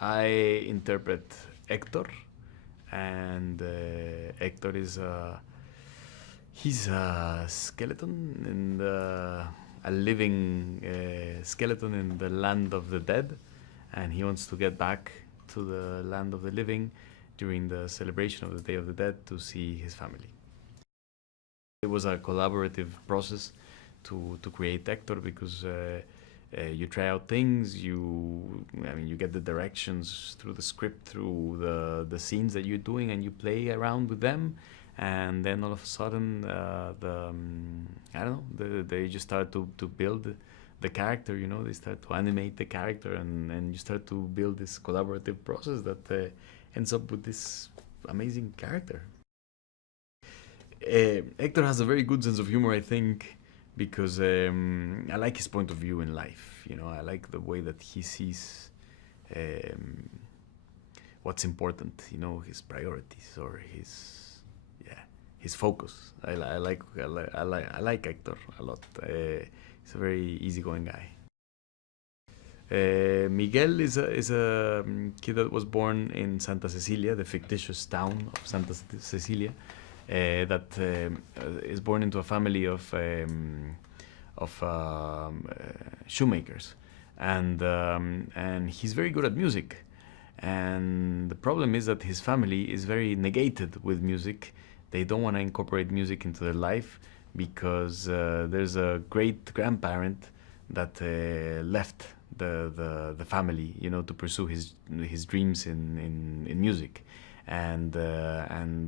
I interpret Hector, and Hector is he's a skeleton in a living skeleton in the land of the dead, and he wants to get back to the land of the living during the celebration of the Day of the Dead to see his family. It was a collaborative process to create Hector, because you try out things, you get the directions through the script, through the scenes that you're doing, and you play around with them, and then all of a sudden they just start to build the character, they start to animate the character, and you start to build this collaborative process that ends up with this amazing character. Hector has a very good sense of humor, I think, because I like his point of view in life. I like the way that he sees what's important, his priorities, or his focus. I like Hector a lot. He's a very easygoing guy. Miguel is a kid that was born in Santa Cecilia, the fictitious town of Santa Cecilia, that is born into a family of shoemakers, and he's very good at music. And the problem is that his family is very negated with music. They don't want to incorporate music into their life because there's a great grandparent that left the family, to pursue his dreams in music, and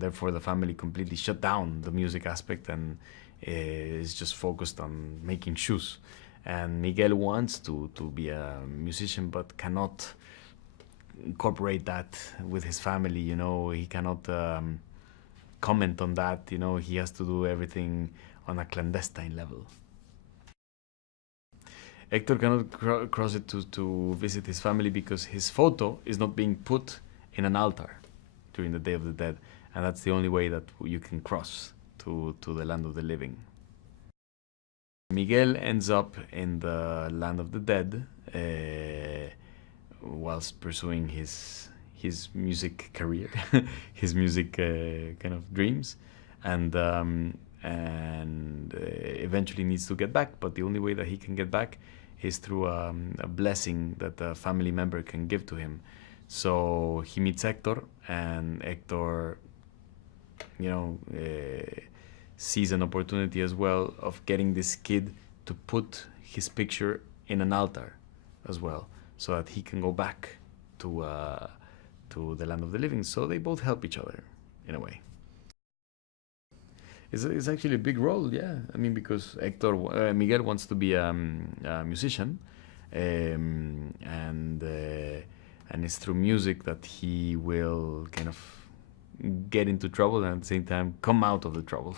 therefore the family completely shut down the music aspect and is just focused on making shoes. And Miguel wants to be a musician, but cannot incorporate that with his family. He cannot comment on that. He has to do everything on a clandestine level. Hector cannot cross it to visit his family because his photo is not being put in an altar during the Day of the Dead, and that's the only way that you can cross to the land of the living. Miguel ends up in the land of the dead whilst pursuing his music career, his music kind of dreams, and eventually needs to get back. But the only way that he can get back is through a blessing that a family member can give to him. So he meets Hector, and Hector, sees an opportunity as well of getting this kid to put his picture in an altar as well, so that he can go back to the land of the living. So they both help each other in a way. It's actually a big role, yeah. Because Miguel wants to be a musician, and it's through music that he will kind of get into trouble and at the same time come out of the trouble.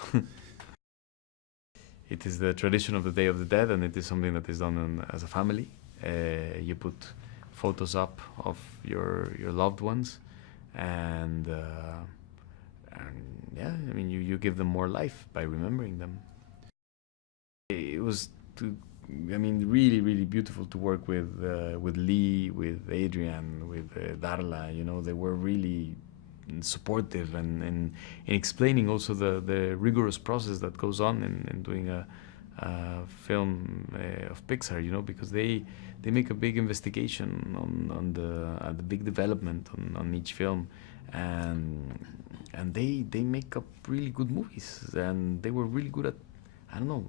It is the tradition of the Day of the Dead, and it is something that is done as a family. You put photos up of your loved ones, and you give them more life by remembering them. It was really, really beautiful to work with Lee, with Adrian, with Darla. They were really supportive and in explaining also the rigorous process that goes on in doing a film of Pixar, because they make a big investigation on the big development on each film, and they make up really good movies, and they were really good at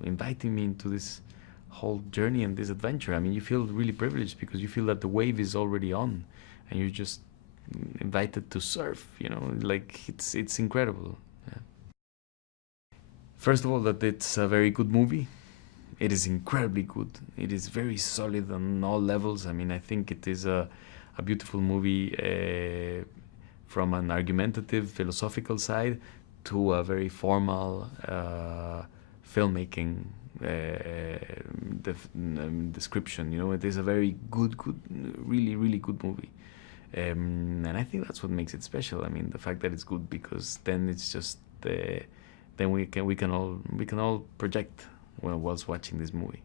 inviting me into this whole journey and this adventure. You feel really privileged because you feel that the wave is already on and you're just invited to surf, it's incredible. Yeah. First of all, that it's a very good movie. It is incredibly good. It is very solid on all levels. I think it is a beautiful movie from an argumentative, philosophical side to a very formal filmmaking description. It is a very good, really, really good movie. And I think that's what makes it special. The fact that it's good, because then it's just then we can all project whilst watching this movie.